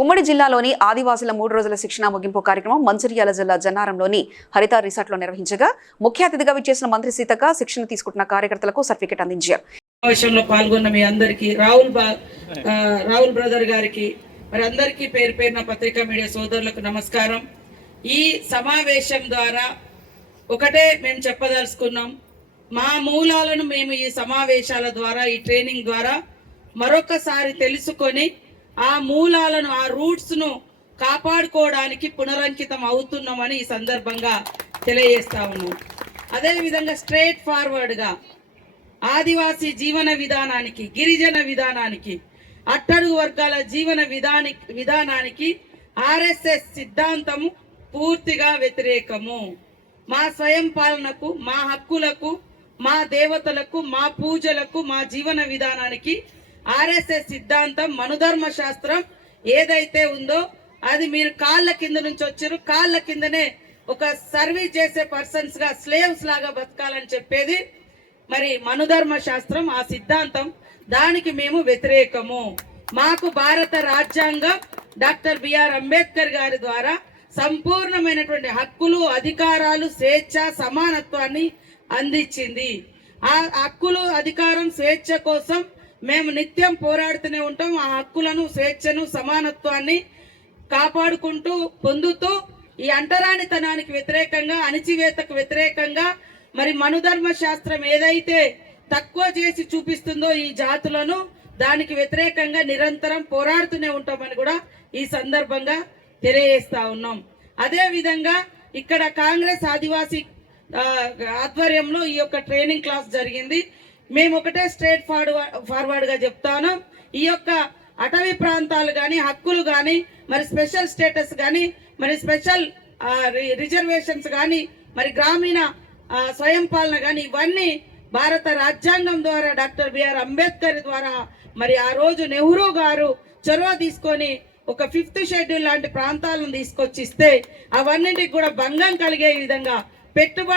ఉమ్మడి జిల్లాలోని ఆదివాసుల మూడు రోజుల శిక్షణ ముగింపు కార్యక్రమం మంచిర్యాల జిల్లా జన్నారంలోని హరిత రిసార్ట్లో నిర్వహించగా ముఖ్య అతిథిగా విచ్చేసిన మంత్రి సీతక్క శిక్షణ తీసుకుంటున్న కార్యకర్తలకు సర్టిఫికెట్ అందించారు. సమావేశంలో పాల్గొన్న మీ అందరికీ రాహుల్ రాహుల్ బ్రదర్ గారికి మరి అందరికీ పేరు పేరున పత్రికా మీడియా సోదరులకు నమస్కారం. ఈ సమావేశం ద్వారా ఒకటే మేము చెప్పదలుచుకున్నాం మా మూలాలను మేము ఈ సమావేశాల ద్వారా ఈ ట్రైనింగ్ ద్వారా మరొకసారి తెలుసుకొని ఆ మూలాలను ఆ రూట్స్ను కాపాడుకోవడానికి పునరంకితం అవుతున్నామని ఈ సందర్భంగా తెలియజేస్తా ఉన్నాం. అదేవిధంగా స్ట్రేట్ ఫార్వర్డ్గా ఆదివాసీ జీవన విధానానికి గిరిజన విధానానికి అట్టడుగు వర్గాల జీవన విధాని విధానానికి ఆర్ఎస్ఎస్ సిద్ధాంతము పూర్తిగా వ్యతిరేకము. మా స్వయం పాలనకు మా హక్కులకు మా దేవతలకు మా పూజలకు మా జీవన విధానానికి ఆర్ఎస్ఎస్ సిద్ధాంతం మనుధర్మ శాస్త్రం ఏదైతే ఉందో అది మీరు కాళ్ళ కింద నుంచి వచ్చారు. కాళ్ళ కిందనే ఒక సర్వీస్ చేసే పర్సన్స్గా స్లేవ్స్ లాగా బతకాలని చెప్పేది మరి మనుధర్మ శాస్త్రం ఆ సిద్ధాంతం. దానికి మేము వ్యతిరేకము. మాకు భారత రాజ్యాంగం డాక్టర్ బిఆర్ అంబేద్కర్ గారి ద్వారా సంపూర్ణమైనటువంటి హక్కులు అధికారాలు స్వేచ్ఛ సమానత్వాన్ని అందించింది. ఆ హక్కులు అధికారం స్వేచ్ఛ కోసం మేము నిత్యం పోరాడుతూనే ఉంటాం. ఆ హక్కులను స్వేచ్ఛను సమానత్వాన్ని కాపాడుకుంటూ పొందుతూ ఈ అంటరానితనానికి వ్యతిరేకంగా అణిచివేతకు వ్యతిరేకంగా మరి మనుధర్మ శాస్త్రం ఏదైతే తక్కువ చేసి చూపిస్తుందో ఈ జాతులను దానికి వ్యతిరేకంగా నిరంతరం పోరాడుతూనే ఉంటామని కూడా ఈ సందర్భంగా తెలియజేస్తా ఉన్నాం. అదేవిధంగా ఇక్కడ కాంగ్రెస్ ఆదివాసీ ఆధ్వర్యంలో ఈ యొక్క ట్రైనింగ్ క్లాస్ జరిగింది. మేము ఒకటే స్ట్రేట్ ఫార్వర్డ్ ఫార్వర్డ్గా చెప్తాను. ఈ యొక్క అటవీ ప్రాంతాలు కానీ హక్కులు కానీ మరి స్పెషల్ స్టేటస్ కానీ మరి స్పెషల్ రి- రిజర్వేషన్స్ కానీ మరి గ్రామీణ స్వయం పాలన కానీ ఇవన్నీ భారత రాజ్యాంగం ద్వారా డాక్టర్ బిఆర్ అంబేద్కర్ ద్వారా మరి ఆ రోజు నెహ్రూ గారు చొరవ తీసుకొని ఒక ఫిఫ్త్ షెడ్యూల్ లాంటి ప్రాంతాలను తీసుకొచ్చి ఇస్తే అవన్నింటికి కూడా భంగం కలిగే విధంగా పెట్టుబడి